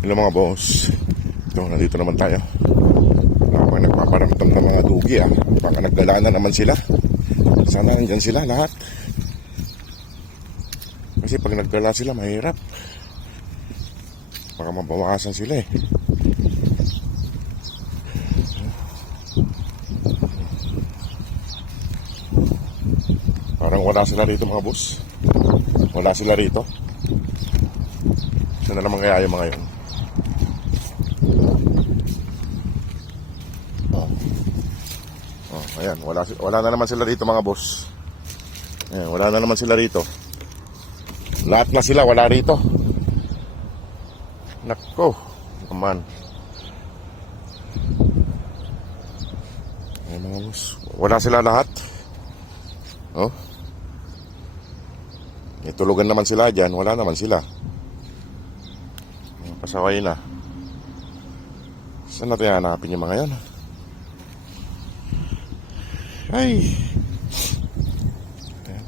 Hello mga boss. Ito, nandito naman tayo. Mga nagpaparamdam ng mga dugi Baka nagdala na naman sila. Sana nandyan sila lahat. Kasi pag nagdala sila mahirap. Baka mabawasan sila Parang wala sila rito mga boss. Wala sila rito. Saan na naman kaya yung mga yun? Ayan, wala na naman sila rito mga boss. Ayan, wala na naman sila rito. Lahat na sila, wala rito. Nako, naman. Ayan mga boss, wala sila lahat. Itulugan naman sila dyan, wala naman sila. Pasaway na. Saan natin hanapin yung mga yan? Ay,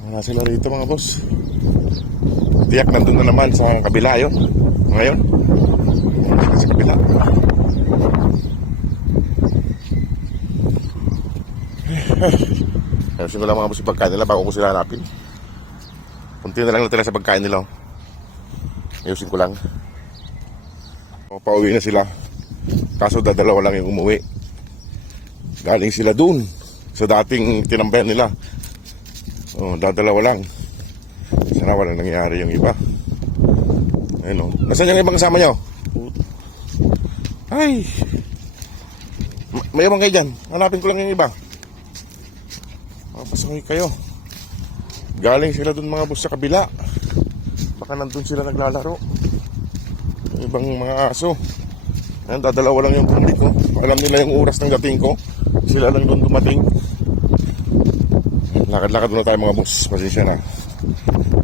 wala sila rito mga boss. Tiyak nandun na naman sa kabila yun. Ngayon sa kabila. Ayusin ko lang mga boss yung pagkain nila bago ko sila hanapin. Kunti na lang natira sa pagkain nila. Ayusin ko lang. Pauwi na sila. Kaso dadalawa lang yung umuwi. Galing sila dun sa dating tinambayan nila. Dadalawa lang. Sana walang nangyari yung iba. Ayun Nasaan yung ibang kasama nyo? Ay, mayroon kayo dyan. Hanapin ko lang yung iba. Mapasakay kayo. Galing sila dun mga boss sa kabila. Baka nandun sila naglalaro. Yung ibang mga aso. Ayun, dadalawa lang yung public Alam nila yung oras ng dating ko. Sila lang doon dumating. Lakad-lakad muna tayo mga boss. Pasensya na.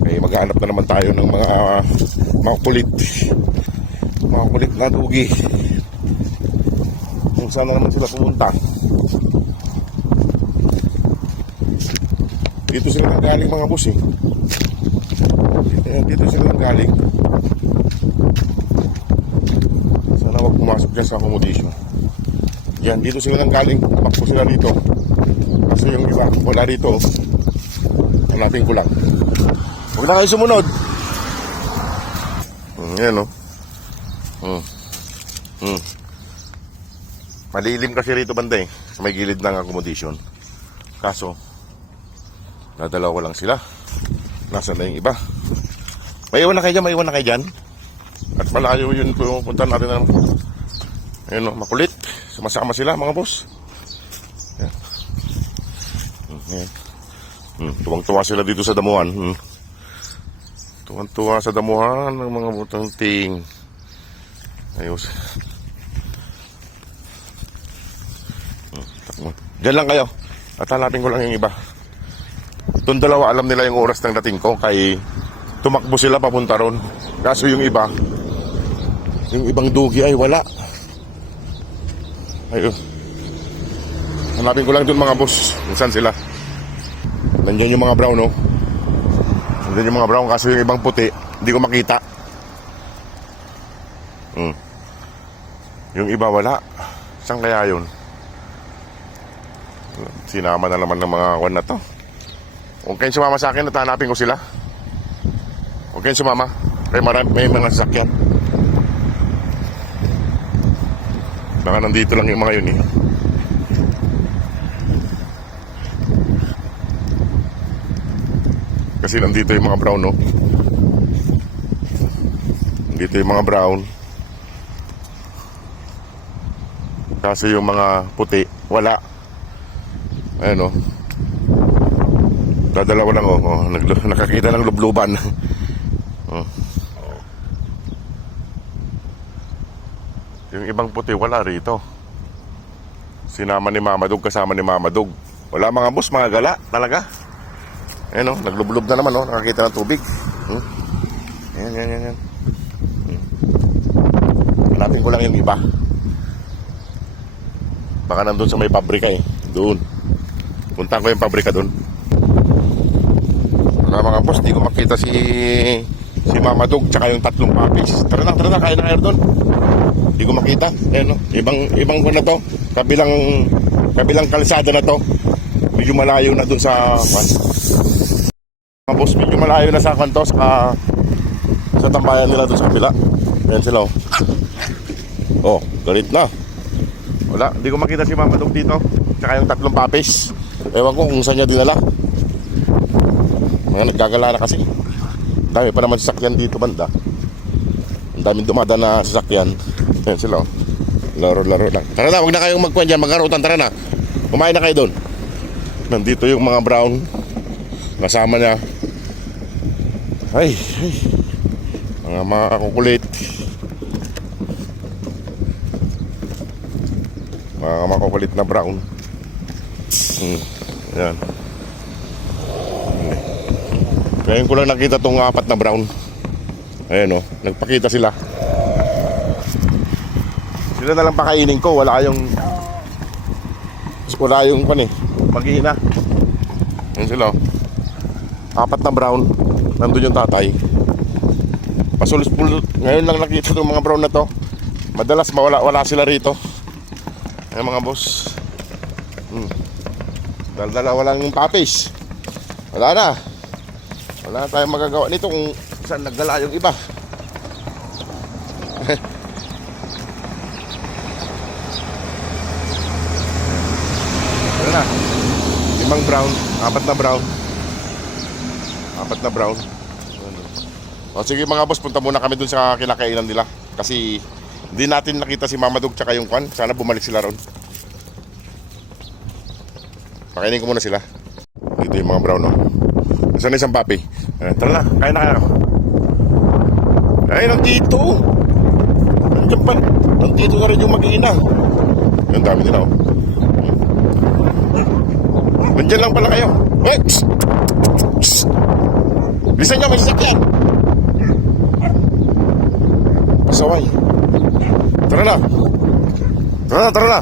Okay, maghanap na naman tayo ng mga kulit. Mga kulit na dugi. Kung saan na naman sila pumunta. Dito sila nang galing mga boss Dito sila nang galing. Sana wag pumasok dyan sa accommodation. Yan, dito sila nang galing. Takbo sila dito. Kasi yung iba, wala dito. Hanapin ko lang. Huwag na kayo sumunod. Yan Malilim kasi rito banda sa may gilid ng accommodation. Kaso dadalawa lang sila. Nasaan na yung iba? May iwan na kayo dyan. At malayo yun punta natin Ayun makulit. Sumasama sila mga boss. Yan. Tuwang-tuwa sila dito sa damuhan. Tuwang-tuwa sa damuhan ng mga butang ting. Ayos. Diyan lang kayo. At hanapin ko lang yung iba. Itong dalawa alam nila yung oras ng dating ko. Kaya tumakbo sila papunta ron. Kaso yung iba, yung ibang dugi ay wala. Ayun. Hanapin ko lang dun mga boss. Saan sila? Nandiyan yung mga brown Nandiyan yung mga brown. Kaso yung ibang puti hindi ko makita. Yung iba wala. Saan kaya yun? Sinama na naman ng mga kwan na to. Huwag kayong sumama sa akin at hanapin ko sila. Huwag kayong sumama. May mga sasakyan. Baka nandito lang yung mga yun Kasi nandito yung mga brown Nandito yung mga brown. Kasi yung mga puti wala. Ayun dadalawa lang nakakita ng lubluban. Yung ibang puti wala rito. Sinama ni Mama Dog, kasama ni Mama Dog. Wala mga boss, mga gala talaga. Ayun naglublob na naman nakakita ng tubig. Yan. Hanapin ko lang yung iba. Baka nandun sa may pabrika Doon. Punta ko yung pabrika doon. Wala mga boss, di ko makita si si Mama Dog tsaka yung tatlong puppies. Tara na, kain na kayo doon. Hindi ko makita. Ayan, no? Ibang ko na to. Kabilang kalsada na to. Medyo malayo na doon sa mga boss, medyo malayo na sa kanto sa tambayan nila doon sa kabila. Ayan sila, oh. Oh, galit na. Wala, hindi ko makita si Mama Dog dito. Tsaka yung tatlong puppies. Ewan ko kung saan niya dinala. Mga naggagala na kasi. Dami pa naman sasakyan dito banda. Ang daming dumadaan na sasakyan. Ayan sila, oh. Laro lang. Tara na, huwag na kayong magkuhan dyan, magharutan. Tara na, kumain na kayo doon. Nandito yung mga brown. Kasama niya. Ay. Mga kukulit. Mga makukulit na brown. Ayan. Ngayon ko lang nakita itong 4 na brown. Ayan, oh, nagpakita sila. Sila na lang pakainin ko. Wala yung mag-iina. Ayan sila, oh. 4 na brown. Nandun yung tatay. Pasulos-pulot. Ngayon lang nakita itong mga brown na to. Madalas wala sila rito. Ayan mga boss. Dala-dala lang yung puppies. Wala na tayong magagawa nito kung saan nagdala yung iba. Wala na. 5 brown, 4 na brown. 4 na brown. O sige mga boss, punta muna kami dun sa kinakainan nila. Kasi hindi natin nakita si Mama Dog tsaka yung kwan. Sana bumalik sila ron. Pakainin ko muna sila. Dito yung mga brown, no? Saan isang papi? Tara na, kain na kayo. Ay, nandito. Nandiyan pa. Nandito na rin yung mag-iina. Yung dami nila, oh. Nandiyan lang pala kayo. Eh! Bilisan nyo, may sasakyan. Pasaway. Tara na.